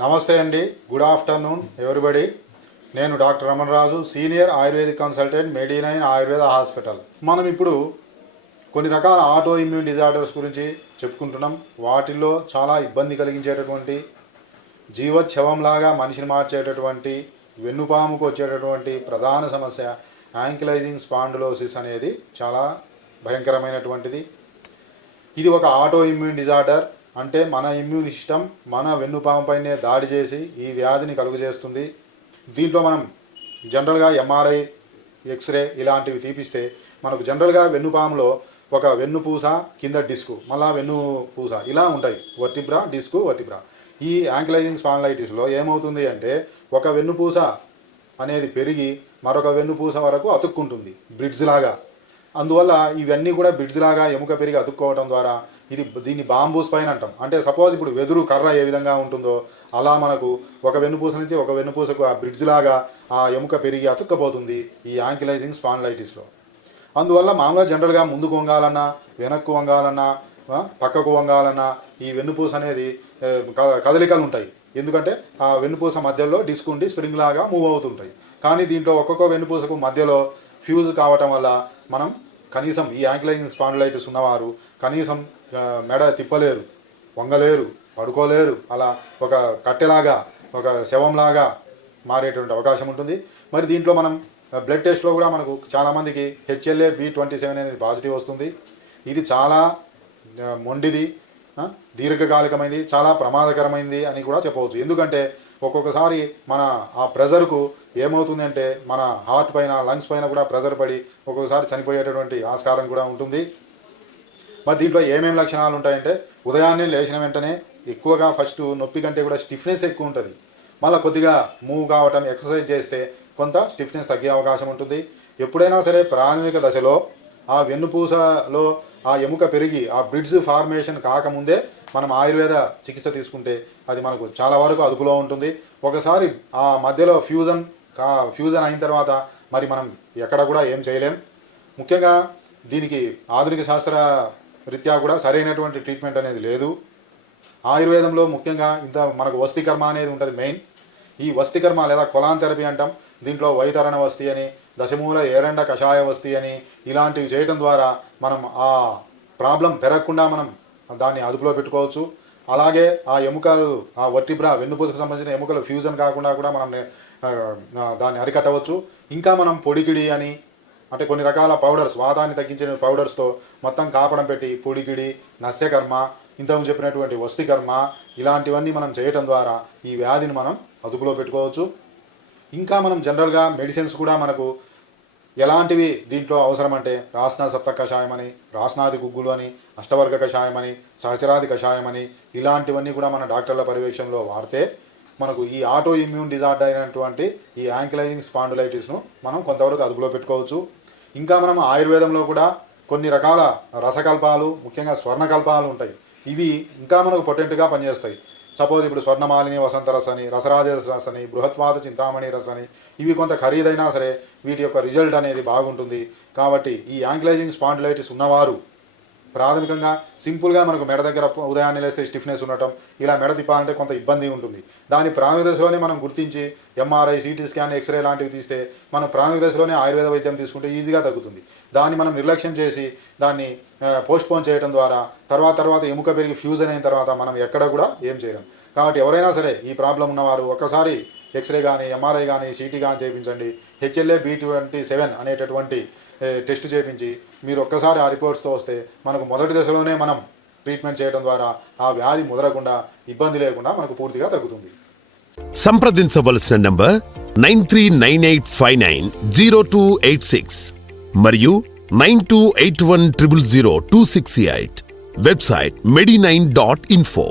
నమస్తే అండి, good afternoon everybody. నేను doctor Ramanaraju, senior ayurvedic consultant, మెడి9 ఆయుర్వేద హాస్పిటల్. మనం ఇప్పుడు కొన్ని రకాల ఆటో ఇమ్యూన్ డిజార్డర్స్ గురించి చెప్పుకుంటున్నాం. వాటిల్లో చాలా ఇబ్బంది కలిగించేటటువంటి, జీవోత్సవంలాగా మనిషిని మార్చేటటువంటి, వెన్నుపాముకు వచ్చేటటువంటి ప్రధాన సమస్య యాంకిలైజింగ్ స్పాండిలోసిస్ అనేది చాలా భయంకరమైనటువంటిది. ఇది ఒక ఆటో ఇమ్యూన్ డిజార్డర్. అంటే మన ఇమ్యూన్ సిస్టమ్ మన వెన్నుపాముపైనే దాడి చేసి ఈ వ్యాధిని కలుగజేస్తుంది. దీంట్లో మనం జనరల్గా ఎంఆర్ఐ, ఎక్స్రే ఇలాంటివి తీపిస్తే మనకు జనరల్గా వెన్నుపాములో ఒక వెన్నుపూస, కింద డిస్కు, మళ్ళా వెన్నుపూస ఇలా ఉంటాయి. Vertebra, disk, vertebra. ఈ యాంకిలైజింగ్ స్పాండిలైటిస్లో ఏమవుతుంది అంటే ఒక వెన్నుపూస అనేది పెరిగి మరొక వెన్నుపూస వరకు అతుక్కుంటుంది, బ్రిడ్జ్ లాగా. అందువల్ల ఇవన్నీ కూడా బ్రిడ్జ్ లాగా ఎముక పెరిగి అతుక్కోవడం ద్వారా దీన్ని బాంబూ స్పైన్ అంటాం. అంటే సపోజ్ ఇప్పుడు వెదురు కర్ర ఏ విధంగా ఉంటుందో అలా మనకు ఒక వెన్నుపూస నుంచి ఒక వెన్నుపూసకు ఆ బ్రిడ్జ్ లాగా ఆ ఎముక పెరిగి అతుక్కపోతుంది ఈ యాంకిలైజింగ్ స్పాండిలైటిస్లో. అందువల్ల మామూలుగా జనరల్గా ముందుకు వంగాలన్నా, వెనక్కు వంగాలన్నా, పక్కకు వంగాలన్నా ఈ వెన్నుపూస అనేది కదలికలు ఉంటాయి. ఎందుకంటే ఆ వెన్నుపూస మధ్యలో డిస్క్ ఉండి స్ప్రింగ్ లాగా మూవ్ అవుతుంటాయి. కానీ దీంట్లో ఒక్కొక్క వెన్నుపూసకు మధ్యలో ఫ్యూజ్ కావటం వల్ల మనం కనీసం ఈ యాంకిలైజింగ్ స్పాండిలైటిస్ ఉన్నవారు కనీసం మెడ తిప్పలేరు, వంగలేరు, పడుకోలేరు. అలా ఒక కట్టెలాగా, ఒక శవంలాగా మారేటువంటి అవకాశం ఉంటుంది. మరి దీంట్లో మనం బ్లడ్ టెస్ట్లో కూడా మనకు చాలామందికి HLA-B27 అనేది పాజిటివ్ వస్తుంది. ఇది చాలా మొండిది, దీర్ఘకాలికమైంది, చాలా ప్రమాదకరమైంది అని కూడా చెప్పవచ్చు. ఎందుకంటే ఒక్కొక్కసారి మన ఆ ప్రెజర్కు ఏమవుతుందంటే మన హార్ట్ పైన, లంగ్స్ పైన కూడా ప్రెజర్ పడి ఒక్కొక్కసారి చనిపోయేటటువంటి ఆస్కారం కూడా ఉంటుంది. మరి దీంట్లో ఏమేమి లక్షణాలు ఉంటాయంటే ఉదయాన్నే లేచిన వెంటనే ఎక్కువగా ఫస్ట్ నొప్పి కంటే కూడా స్టిఫ్నెస్ ఎక్కువ ఉంటుంది. మళ్ళీ కొద్దిగా మూవ్ కావటం, ఎక్సర్సైజ్ చేస్తే కొంత స్టిఫ్నెస్ తగ్గే అవకాశం ఉంటుంది. ఎప్పుడైనా సరే ప్రాథమిక దశలో ఆ వెన్నుపూసలో ఆ ఎముక పెరిగి ఆ బ్రిడ్జ్ ఫార్మేషన్ కాకముందే మనం ఆయుర్వేద చికిత్స తీసుకుంటే అది మనకు చాలా వరకు అదుపులో ఉంటుంది. ఒకసారి ఆ మధ్యలో ఫ్యూజన్ అయిన తర్వాత మరి మనం ఎక్కడ కూడా ఏం చేయలేం. ముఖ్యంగా దీనికి ఆధునిక శాస్త్ర రీత్యా కూడా సరైనటువంటి ట్రీట్మెంట్ అనేది లేదు. ఆయుర్వేదంలో ముఖ్యంగా మనకు వస్తికర్మ అనేది ఉంటుంది మెయిన్. ఈ వస్తికర్మ లేదా కొలాన్ థెరపీ అంటాం. దీంట్లో వైతరణ వస్తి అని, దశమూల ఏరండ కషాయ వస్తి అని ఇలాంటివి చేయడం ద్వారా మనం ఆ ప్రాబ్లం పెరగకుండా మనం దాన్ని అదుపులో పెట్టుకోవచ్చు. అలాగే ఆ ఎముకలు, ఆ వర్టిబ్రా వెన్నుపూసకు సంబంధించిన ఎముకలు ఫ్యూజన్ కాకుండా కూడా మనం దాన్ని అరికట్టవచ్చు. ఇంకా మనం పొడికిడి అని, అంటే కొన్ని రకాల పౌడర్స్, వాతాన్ని తగ్గించిన పౌడర్స్తో మొత్తం కాపడం పెట్టి పొడికిడి, నస్యకర్మ, ఇంతకు చెప్పినటువంటి వస్తికర్మ ఇలాంటివన్నీ మనం చేయటం ద్వారా ఈ వ్యాధిని మనం అదుపులో పెట్టుకోవచ్చు. ఇంకా మనం జనరల్గా మెడిసిన్స్ కూడా మనకు ఎలాంటివి దీంట్లో అవసరం అంటే రాస్నా సప్త కషాయం అని, రాస్నాది గుగ్గులు అని, అష్టవర్గ కషాయం అని, సహచరాది కషాయం అని ఇలాంటివన్నీ కూడా మన డాక్టర్ల పర్యవేక్షణలో వాడితే మనకు ఈ ఆటో ఇమ్యూన్ డిజార్డర్ అయినటువంటి ఈ యాంకిలైజింగ్ స్పాండిలైటిస్ను మనం కొంతవరకు అదుపులో పెట్టుకోవచ్చు. ఇంకా మనం ఆయుర్వేదంలో కూడా కొన్ని రకాల రసకల్పాలు, ముఖ్యంగా స్వర్ణకల్పాలు ఉంటాయి. ఇవి ఇంకా మనకు పొటెంట్గా పనిచేస్తాయి. సపోజ్ ఇప్పుడు స్వర్ణమాలిని వసంత రసని, రసరాజ రసని, బృహత్వాత చింతామణి రసని, ఇవి కొంత ఖరీదైనా సరే వీటి యొక్క రిజల్ట్ అనేది బాగుంటుంది. కాబట్టి ఈ యాంకిలైజింగ్ స్పాండిలైటిస్ ఉన్నవారు ప్రాథమికంగా సింపుల్గా మనకు మెడ దగ్గర ఉదయాన్నే లేస్తే స్టిఫ్నెస్ ఉండటం, ఇలా మెడ తిప్పాలంటే కొంత ఇబ్బంది ఉంటుంది. దాని ప్రాథమిక దశలోనే మనం గుర్తించి ఎంఆర్ఐ, సిటీ స్కాన్, ఎక్స్రే లాంటివి తీస్తే మనం ప్రాథమిక దశలోనే ఆయుర్వేద వైద్యం తీసుకుంటే ఈజీగా తగ్గుతుంది. దాన్ని మనం నిర్లక్ష్యం చేసి దాన్ని పోస్ట్పోన్ చేయడం ద్వారా తర్వాత ఎముక పెరిగి ఫ్యూజన్ అయిన తర్వాత మనం ఎక్కడ కూడా ఏం చేయలేం. కాబట్టి ఎవరైనా సరే ఈ ప్రాబ్లం ఉన్నవారు ఒక్కసారి ఎక్స్రే కానీ, ఎంఆర్ఐ కానీ, సిటీ కానీ చేయించండి. HLA-B27 అనేటటువంటి టెస్ట్ చేయించి మీరు ఒక్కసారి ఆ రిపోర్ట్స్తో వస్తే మనకు మొదటి దశలోనే మనం ట్రీట్మెంట్ చేయడం ద్వారా ఆ వ్యాధి ముదరకుండా, ఇబ్బంది లేకుండా మనకు పూర్తిగా తగ్గుతుంది. సంప్రదించవలసిన నంబర్ 9398590286 మరియు 9281000268. Website medi9.info.